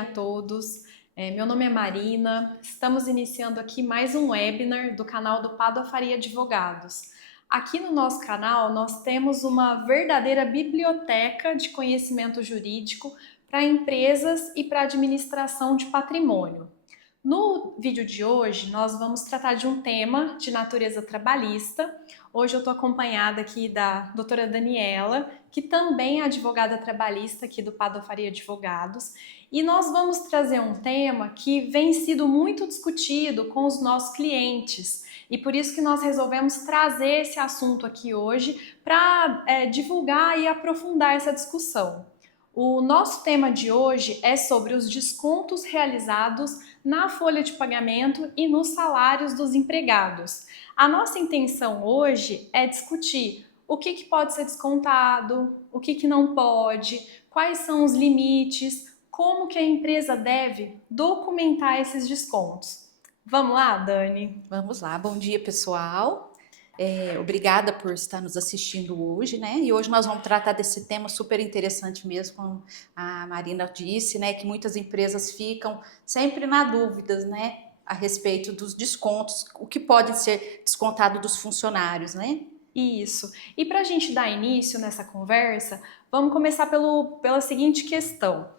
dia a todos. Meu nome é Marina. Estamos iniciando aqui mais um webinar do canal do Padua Faria Advogados. Aqui no nosso canal nós temos uma verdadeira biblioteca de conhecimento jurídico para empresas e para administração de patrimônio. No vídeo de hoje, nós vamos tratar de um tema de natureza trabalhista. Hoje eu estou acompanhada aqui da doutora Daniela, que também é advogada trabalhista aqui do Padua Faria Advogados. E nós vamos trazer um tema que vem sido muito discutido com os nossos clientes. E por isso que nós resolvemos trazer esse assunto aqui hoje para divulgar e aprofundar essa discussão. O nosso tema de hoje é sobre os descontos realizados na folha de pagamento e nos salários dos empregados. A nossa intenção hoje é discutir o que pode ser descontado, o que não pode, quais são os limites, como que a empresa deve documentar esses descontos. Vamos lá, Dani? Vamos lá, bom dia pessoal. Obrigada por estar nos assistindo hoje, né? E hoje nós vamos tratar desse tema super interessante mesmo, como a Marina disse, né? Que muitas empresas ficam sempre na dúvida, né? A respeito dos descontos, o que pode ser descontado dos funcionários, né? Isso. E para a gente dar início nessa conversa, vamos começar pela seguinte questão.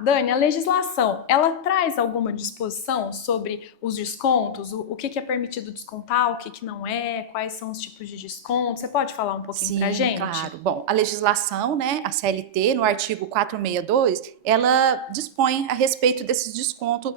Dani, a legislação, ela traz alguma disposição sobre os descontos? O que é permitido descontar, o que não é, quais são os tipos de descontos? Você pode falar um pouquinho para a Sim, gente? claro. Bom, a legislação, né, a CLT, no artigo 462, ela dispõe a respeito desses descontos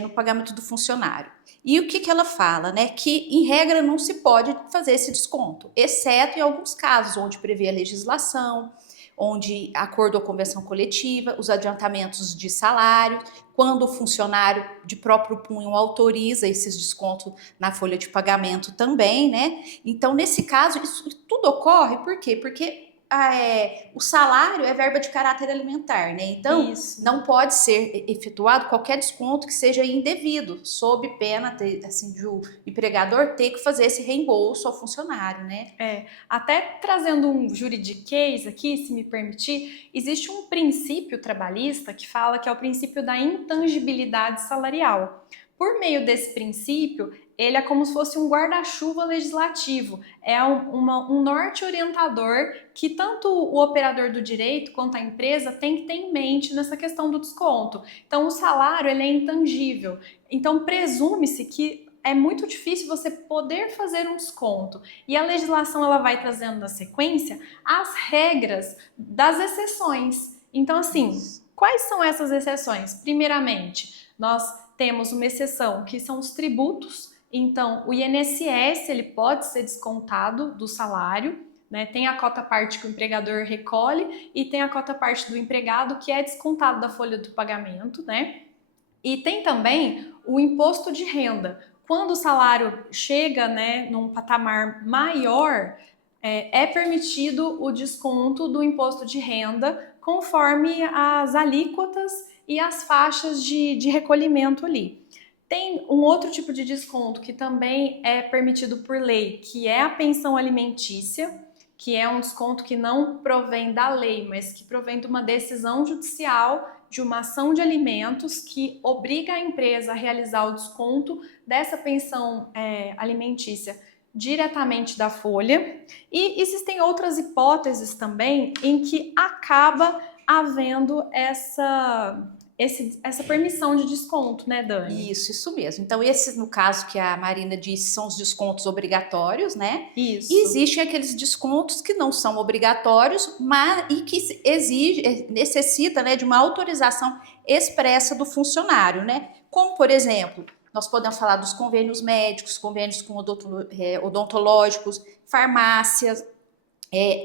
no pagamento do funcionário. E o que ela fala, né? Que, em regra, não se pode fazer esse desconto, exceto em alguns casos onde prevê a legislação, onde acordo ou convenção coletiva, os adiantamentos de salário, quando o funcionário de próprio punho autoriza esses descontos na folha de pagamento também, né? Então, nesse caso, isso tudo ocorre, por quê? Porque o salário é verba de caráter alimentar, né? Então, Isso. não pode ser efetuado qualquer desconto que seja indevido, sob pena assim, de o empregador ter que fazer esse reembolso ao funcionário, né? Até trazendo um juridiquês aqui, se me permitir, existe um princípio trabalhista que fala que é o princípio da intangibilidade salarial. Por meio desse princípio, ele é como se fosse um guarda-chuva legislativo, é um norte orientador que tanto o operador do direito quanto a empresa tem que ter em mente nessa questão do desconto. Então, o salário ele é intangível, então presume-se que é muito difícil você poder fazer um desconto. E a legislação ela vai trazendo na sequência as regras das exceções. Então, assim, quais são essas exceções? Primeiramente, nós temos uma exceção que são os tributos. Então, o INSS ele pode ser descontado do salário, né? Tem a cota parte que o empregador recolhe e tem a cota parte do empregado que é descontado da folha do pagamento, né? E tem também o imposto de renda. Quando o salário chega, né, num patamar maior, é permitido o desconto do imposto de renda conforme as alíquotas e as faixas de recolhimento ali. Tem um outro tipo de desconto que também é permitido por lei, que é a pensão alimentícia, que é um desconto que não provém da lei, mas que provém de uma decisão judicial de uma ação de alimentos que obriga a empresa a realizar o desconto dessa pensão alimentícia diretamente da folha. E existem outras hipóteses também em que acaba havendo essa permissão de desconto, né, Dani? Isso mesmo. Então, esses, no caso que a Marina disse, são os descontos obrigatórios, né? Isso. E existem aqueles descontos que não são obrigatórios, mas e que necessita, né, de uma autorização expressa do funcionário, né? Como, por exemplo, nós podemos falar dos convênios médicos, convênios com odontológicos, farmácias.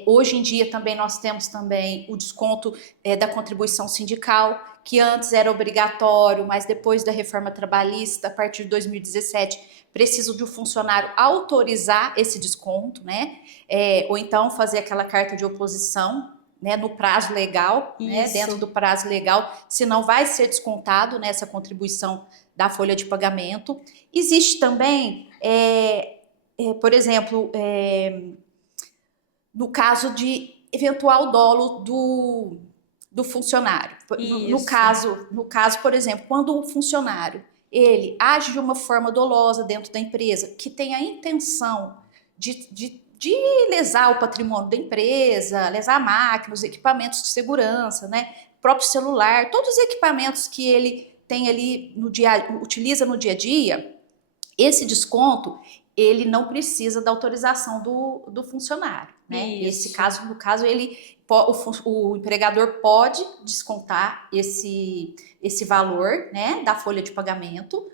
Hoje em dia também nós temos também o desconto da contribuição sindical, que antes era obrigatório, mas depois da reforma trabalhista, a partir de 2017, precisa de um funcionário autorizar esse desconto, né? Ou então fazer aquela carta de oposição, né, no prazo legal, né, dentro do prazo legal, senão vai ser descontado nessa contribuição da folha de pagamento. Existe também, por exemplo, no caso de eventual dolo do funcionário. No Isso. caso, por exemplo, quando o funcionário ele age de uma forma dolosa dentro da empresa, que tem a intenção de lesar o patrimônio da empresa, lesar máquinas, equipamentos de segurança, né? Próprio celular, todos os equipamentos que ele tem ali utiliza no dia a dia, esse desconto ele não precisa da autorização do funcionário, né? No caso, o empregador pode descontar esse valor, né, da folha de pagamento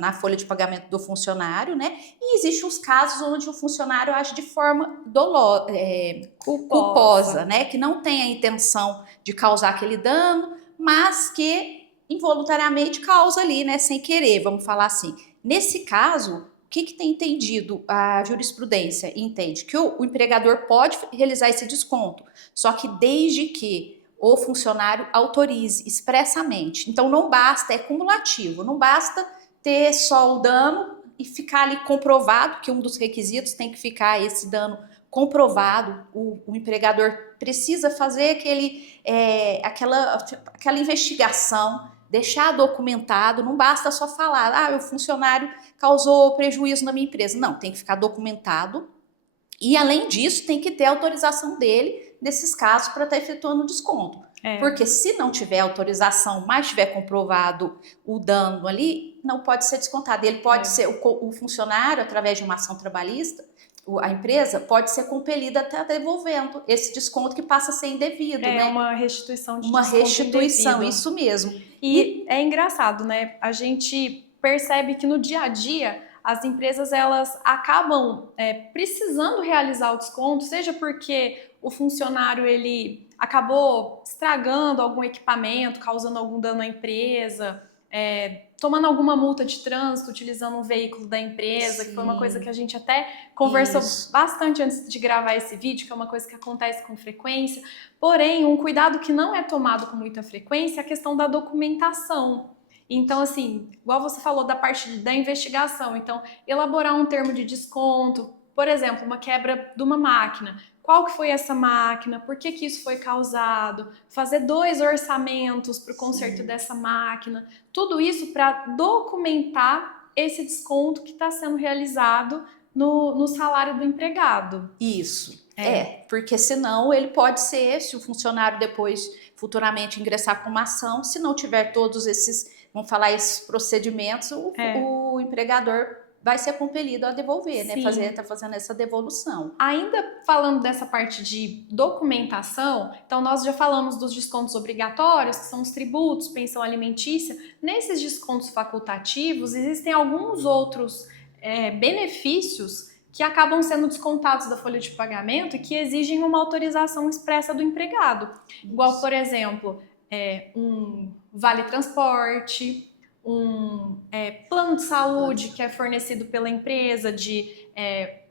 na folha de pagamento do funcionário, né? E existem os casos onde o funcionário age de forma culposa, né? Que não tem a intenção de causar aquele dano, mas que involuntariamente causa ali, né? Sem querer, vamos falar assim. Nesse caso, o que tem entendido a jurisprudência? Entende que o empregador pode realizar esse desconto, só que desde que o funcionário autorize expressamente. Então não basta, é cumulativo, não basta ter só o dano e ficar ali comprovado, que um dos requisitos tem que ficar esse dano comprovado, o empregador precisa fazer aquela investigação, deixar documentado, não basta só falar, o funcionário causou prejuízo na minha empresa. Não, tem que ficar documentado e, além disso, tem que ter autorização dele nesses casos para estar efetuando o desconto. Porque se não tiver autorização, mas tiver comprovado o dano ali, não pode ser descontado. Ele pode ser, o funcionário, através de uma ação trabalhista, a empresa pode ser compelida a estar devolvendo esse desconto que passa a ser indevido, né? Uma restituição de uma desconto restituição, indevido. isso mesmo. E é engraçado, né? A gente percebe que no dia a dia as empresas elas acabam precisando realizar o desconto, seja porque o funcionário ele acabou estragando algum equipamento, causando algum dano à empresa, tomando alguma multa de trânsito, utilizando um veículo da empresa, Sim. que foi uma coisa que a gente até conversou bastante antes de gravar esse vídeo, que é uma coisa que acontece com frequência. Porém, um cuidado que não é tomado com muita frequência é a questão da documentação. Então, assim, igual você falou da parte da investigação, então, elaborar um termo de desconto, por exemplo, uma quebra de uma máquina. Qual que foi essa máquina? Por que isso foi causado? Fazer 2 orçamentos para o conserto dessa máquina. Tudo isso para documentar esse desconto que está sendo realizado no salário do empregado. Isso. Porque senão ele pode ser, se o funcionário depois futuramente ingressar com uma ação, se não tiver todos esses, vamos falar, esses procedimentos, o empregador vai ser compelido a devolver, né? Tá fazendo essa devolução. Ainda falando dessa parte de documentação, então nós já falamos dos descontos obrigatórios, que são os tributos, pensão alimentícia. Nesses descontos facultativos, existem alguns outros benefícios que acabam sendo descontados da folha de pagamento e que exigem uma autorização expressa do empregado. Isso. Igual, por exemplo, um vale transporte, um plano de saúde que é fornecido pela empresa de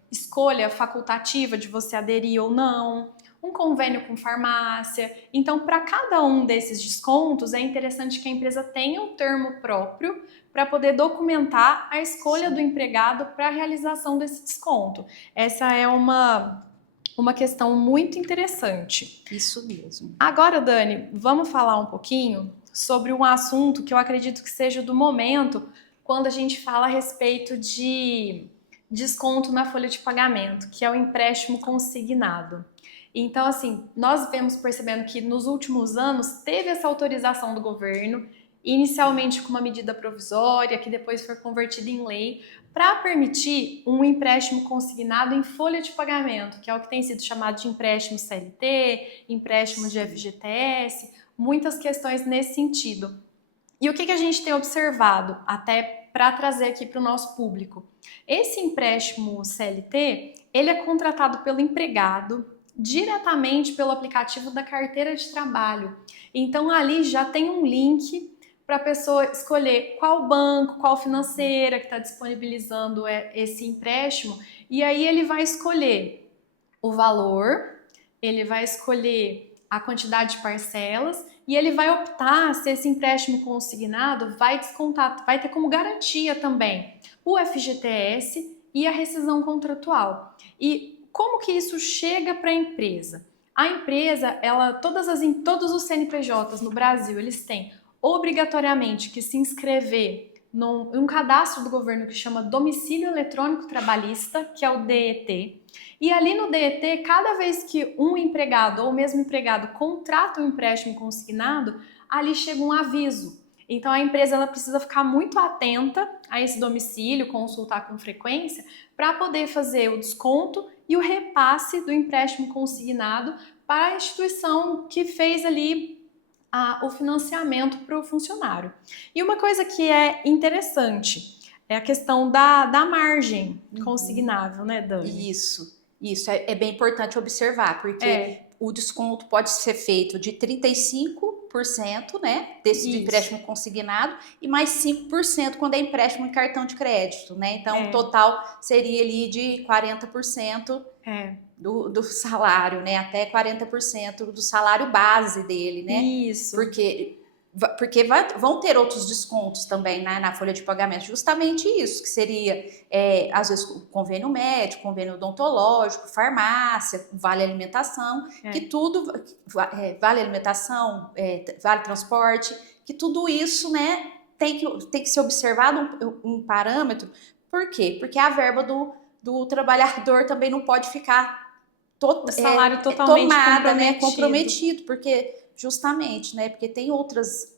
escolha facultativa de você aderir ou não, um convênio com farmácia. Então, para cada um desses descontos, é interessante que a empresa tenha um termo próprio para poder documentar a escolha do empregado para a realização desse desconto. Essa é uma questão muito interessante. Isso mesmo. Agora, Dani, vamos falar um pouquinho sobre um assunto que eu acredito que seja do momento quando a gente fala a respeito de desconto na folha de pagamento, que é o empréstimo consignado. Então, assim, nós vemos percebendo que nos últimos anos teve essa autorização do governo, inicialmente com uma medida provisória, que depois foi convertida em lei, para permitir um empréstimo consignado em folha de pagamento, que é o que tem sido chamado de empréstimo CLT, empréstimo de FGTS, muitas questões nesse sentido. E o que a gente tem observado, até para trazer aqui para o nosso público? Esse empréstimo CLT, ele é contratado pelo empregado diretamente pelo aplicativo da carteira de trabalho. Então ali já tem um link para a pessoa escolher qual banco, qual financeira que está disponibilizando esse empréstimo, e aí ele vai escolher o valor, ele vai escolher a quantidade de parcelas e ele vai optar se esse empréstimo consignado vai descontar, vai ter como garantia também o FGTS e a rescisão contratual. E como que isso chega para a empresa? A empresa, todos os CNPJs no Brasil, eles têm obrigatoriamente que se inscrever num cadastro do governo que chama Domicílio Eletrônico Trabalhista, que é o DET. E ali no DET, cada vez que um empregado ou o mesmo empregado contrata um empréstimo consignado, ali chega um aviso. Então a empresa ela precisa ficar muito atenta a esse domicílio, consultar com frequência, para poder fazer o desconto e o repasse do empréstimo consignado para a instituição que fez ali o financiamento para o funcionário. E uma coisa que é interessante é a questão da margem consignável, né, Dani? Isso é bem importante observar, porque o desconto pode ser feito de 35%, né, de empréstimo consignado, e mais 5% quando é empréstimo em cartão de crédito, né? Então, o total seria ali de 40% do salário, né? Até 40% do salário base dele, né? Isso. Porque vão ter outros descontos também, né, na folha de pagamento, justamente isso, que seria, às vezes, convênio médico, convênio odontológico, farmácia, vale alimentação, que tudo, vale alimentação, vale transporte, que tudo isso, né, tem que ser observado um parâmetro. Por quê? Porque a verba do trabalhador também não pode ficar o salário totalmente tomada, né, comprometido, porque justamente, né, porque tem outras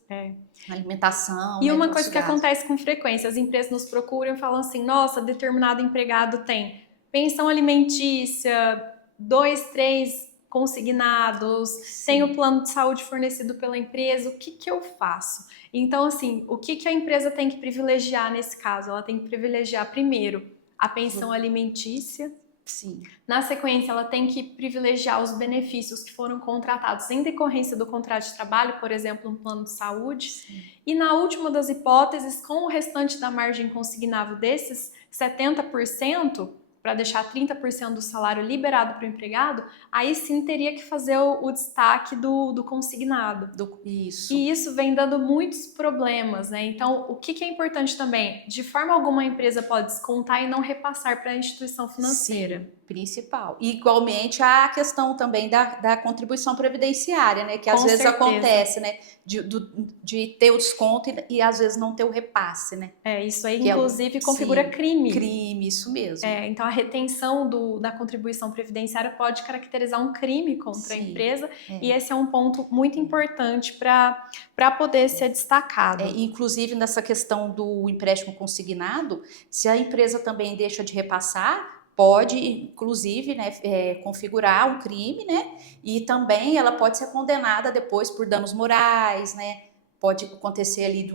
alimentação. E uma coisa que acontece com frequência, as empresas nos procuram e falam assim, nossa, determinado empregado tem pensão alimentícia, 2, 3 consignados, tem o plano de saúde fornecido pela empresa, o que que eu faço? Então, assim, o que que a empresa tem que privilegiar nesse caso? Ela tem que privilegiar primeiro a pensão alimentícia. Sim. Na sequência, ela tem que privilegiar os benefícios que foram contratados em decorrência do contrato de trabalho, por exemplo, um plano de saúde. Sim. E na última das hipóteses, com o restante da margem consignável desses 70%, para deixar 30% do salário liberado para o empregado, aí sim teria que fazer o destaque do consignado. Isso. E isso vem dando muitos problemas, né? Então, o que é importante também? De forma alguma a empresa pode descontar e não repassar para a instituição financeira. Sim, principal. E, igualmente a questão também da contribuição previdenciária, né? Que às vezes acontece, né? De ter o desconto e às vezes não ter o repasse, né? Isso aí, inclusive, configura crime. Crime, isso mesmo. Então, a retenção da contribuição previdenciária pode caracterizar um crime contra a empresa, e esse é um ponto muito importante para poder ser destacado. Inclusive, nessa questão do empréstimo consignado, se a empresa também deixa de repassar, pode, inclusive, né, configurar um crime, né? E também ela pode ser condenada depois por danos morais, né? Pode acontecer ali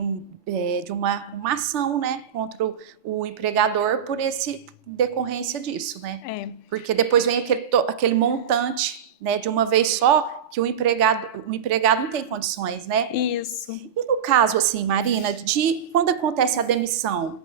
de uma ação, né, contra o empregador por decorrência disso, né? Porque depois vem aquele montante, né, de uma vez só, que o empregado não tem condições, né? Isso. E no caso, assim, Marina, de quando acontece a demissão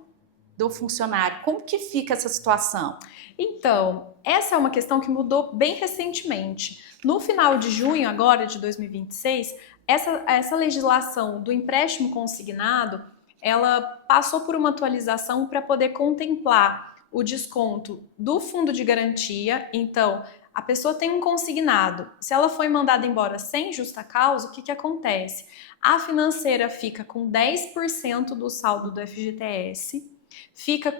do funcionário, como que fica essa situação? Então, essa é uma questão que mudou bem recentemente. No final de junho agora de 2026, essa legislação do empréstimo consignado, ela passou por uma atualização para poder contemplar o desconto do fundo de garantia. Então, a pessoa tem um consignado. Se ela foi mandada embora sem justa causa, o que acontece? A financeira fica com 10% do saldo do FGTS,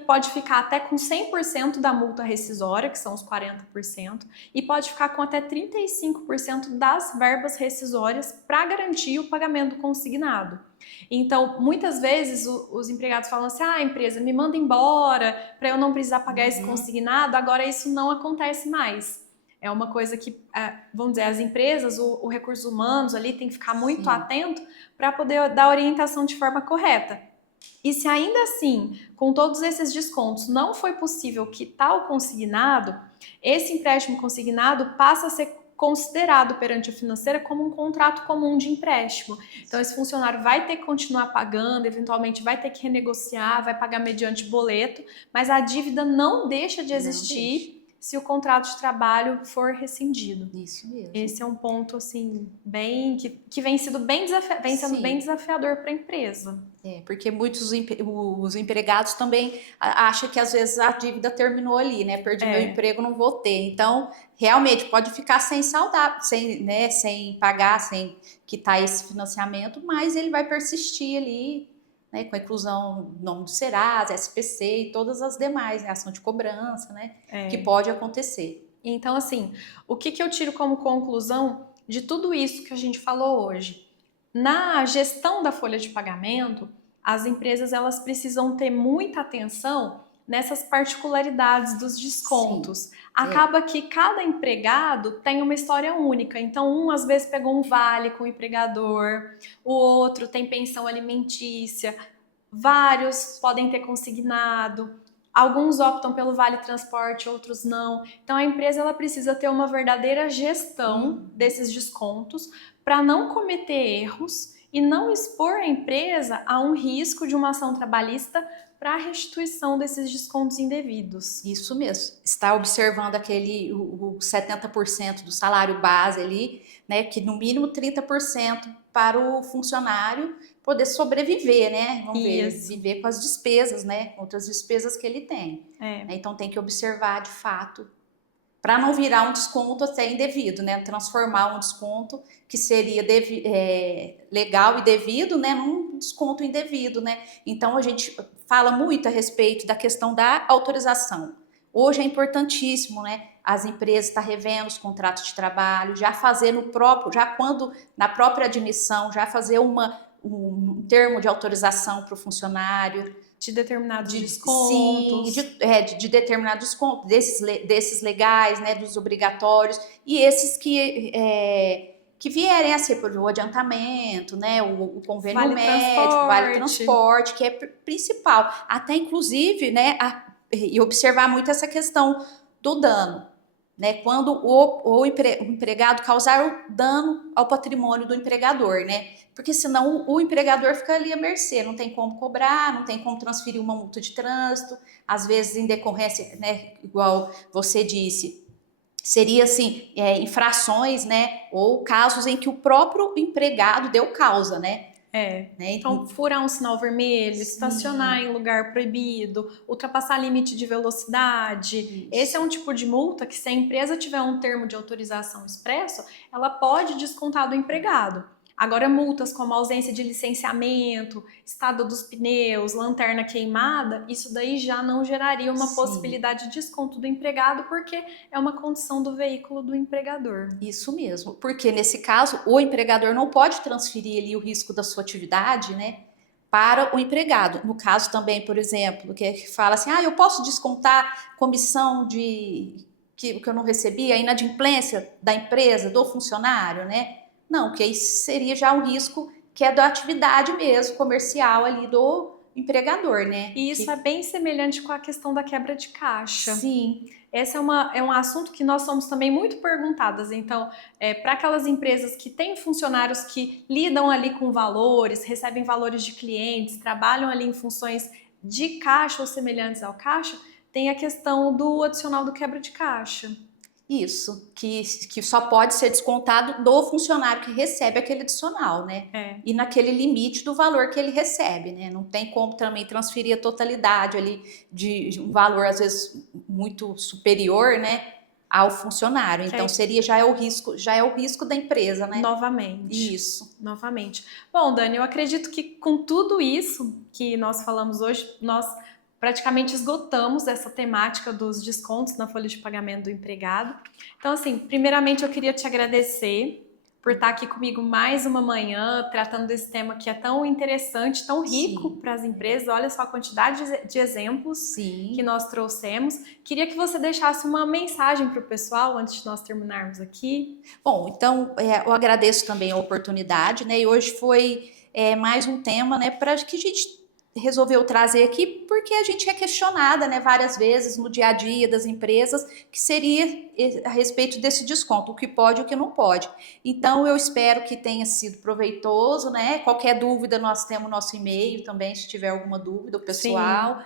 pode ficar até com 100% da multa rescisória, que são os 40%, e pode ficar com até 35% das verbas rescisórias para garantir o pagamento do consignado. Então, muitas vezes os empregados falam assim, a empresa me manda embora para eu não precisar pagar esse consignado, agora isso não acontece mais. É uma coisa que, vamos dizer, as empresas, o recursos humanos ali tem que ficar muito atento para poder dar orientação de forma correta. E se ainda assim, com todos esses descontos, não foi possível quitar o consignado, esse empréstimo consignado passa a ser considerado perante a financeira como um contrato comum de empréstimo. Então, esse funcionário vai ter que continuar pagando, eventualmente vai ter que renegociar, vai pagar mediante boleto, mas a dívida não deixa de existir se o contrato de trabalho for rescindido. Isso mesmo. Esse é um ponto assim bem que vem sendo bem desafiador para a empresa. Porque muitos os empregados também acham que às vezes a dívida terminou ali, né? Perdi meu emprego, não vou ter. Então, realmente pode ficar sem saudar, sem pagar, sem quitar esse financiamento, mas ele vai persistir ali, né? Com a inclusão do nome do Serasa, SPC e todas as demais, né? Ação de cobrança, né? Que pode acontecer. Então, assim, o que eu tiro como conclusão de tudo isso que a gente falou hoje? Na gestão da folha de pagamento, as empresas elas precisam ter muita atenção nessas particularidades dos descontos. Sim, Acaba que cada empregado tem uma história única. Então, um às vezes pegou um vale com o empregador, o outro tem pensão alimentícia, vários podem ter consignado. Alguns optam pelo vale transporte, outros não. Então a empresa ela precisa ter uma verdadeira gestão desses descontos para não cometer erros e não expor a empresa a um risco de uma ação trabalhista para a restituição desses descontos indevidos. Isso mesmo. Está observando o 70% do salário base ali, né? Que no mínimo 30% para o funcionário poder sobreviver, né? Vamos ver, viver com as despesas, né? Outras despesas que ele tem. Então tem que observar de fato para não virar um desconto até indevido, né? Transformar um desconto que seria legal e devido, né? Num desconto indevido, né? Então a gente fala muito a respeito da questão da autorização. Hoje é importantíssimo, né? As empresas estar revendo os contratos de trabalho, já fazer quando na própria admissão, já fazer um termo de autorização para o funcionário. De determinados descontos. Sim, de determinados descontos, desses legais, né, dos obrigatórios, e esses que vierem a ser por o adiantamento, né, o convênio médico, vale transporte, que é principal. Até inclusive, né, e observar muito essa questão do dano. Né, quando o empregado causar dano ao patrimônio do empregador, né? Porque senão o empregador fica ali à mercê, não tem como cobrar, não tem como transferir uma multa de trânsito, às vezes em decorrência, né, igual você disse, seria assim, infrações, né, ou casos em que o próprio empregado deu causa, né? Né? Então, furar um sinal vermelho, estacionar em lugar proibido, ultrapassar limite de velocidade. Isso. Esse é um tipo de multa que, se a empresa tiver um termo de autorização expresso, ela pode descontar do empregado. Agora, multas como ausência de licenciamento, estado dos pneus, lanterna queimada, isso daí já não geraria uma possibilidade de desconto do empregado, porque é uma condição do veículo do empregador. Isso mesmo, porque nesse caso o empregador não pode transferir ali o risco da sua atividade, né, para o empregado. No caso também, por exemplo, que fala assim, eu posso descontar comissão que eu não recebi, a inadimplência da empresa, do funcionário, né? Não, que aí seria já um risco que é da atividade mesmo, comercial ali do empregador, né? E isso é bem semelhante com a questão da quebra de caixa. Sim. Esse é um assunto que nós somos também muito perguntadas. Então, para aquelas empresas que têm funcionários que lidam ali com valores, recebem valores de clientes, trabalham ali em funções de caixa ou semelhantes ao caixa, tem a questão do adicional do quebra de caixa. Isso, que só pode ser descontado do funcionário que recebe aquele adicional, né? E naquele limite do valor que ele recebe, né? Não tem como também transferir a totalidade ali de um valor, às vezes, muito superior, né? Ao funcionário. Então, já é o risco da empresa, né? Novamente. Isso. Novamente. Bom, Dani, eu acredito que com tudo isso que nós falamos hoje, nós praticamente esgotamos essa temática dos descontos na folha de pagamento do empregado. Então, assim, primeiramente eu queria te agradecer por estar aqui comigo mais uma manhã, tratando desse tema que é tão interessante, tão rico para as empresas. Olha só a quantidade de exemplos que nós trouxemos. Queria que você deixasse uma mensagem para o pessoal antes de nós terminarmos aqui. Bom, então eu agradeço também a oportunidade, né? E hoje foi mais um tema, né, para que a gente resolveu trazer aqui, porque a gente é questionada, né, várias vezes no dia a dia das empresas, que seria a respeito desse desconto, o que pode e o que não pode. Então, eu espero que tenha sido proveitoso, né? Qualquer dúvida, nós temos nosso e-mail também, se tiver alguma dúvida, o pessoal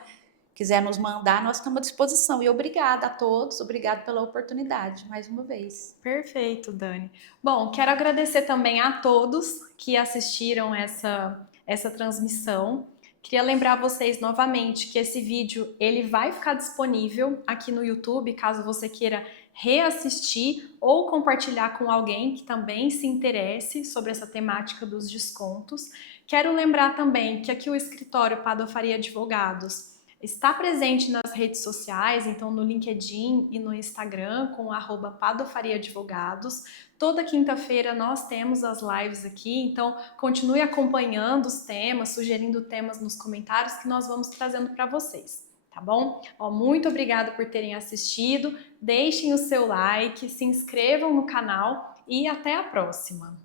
quiser nos mandar, nós estamos à disposição. E obrigada a todos, obrigada pela oportunidade, mais uma vez. Perfeito, Dani. Bom, quero agradecer também a todos que assistiram essa transmissão. Queria lembrar vocês novamente que esse vídeo ele vai ficar disponível aqui no YouTube, caso você queira reassistir ou compartilhar com alguém que também se interesse sobre essa temática dos descontos. Quero lembrar também que aqui o escritório Padua Faria Advogados está presente nas redes sociais, então no LinkedIn e no Instagram com @PaduaFariaAdvogados. Toda quinta-feira nós temos as lives aqui, então continue acompanhando os temas, sugerindo temas nos comentários que nós vamos trazendo para vocês, tá bom? Muito obrigada por terem assistido, deixem o seu like, se inscrevam no canal e até a próxima!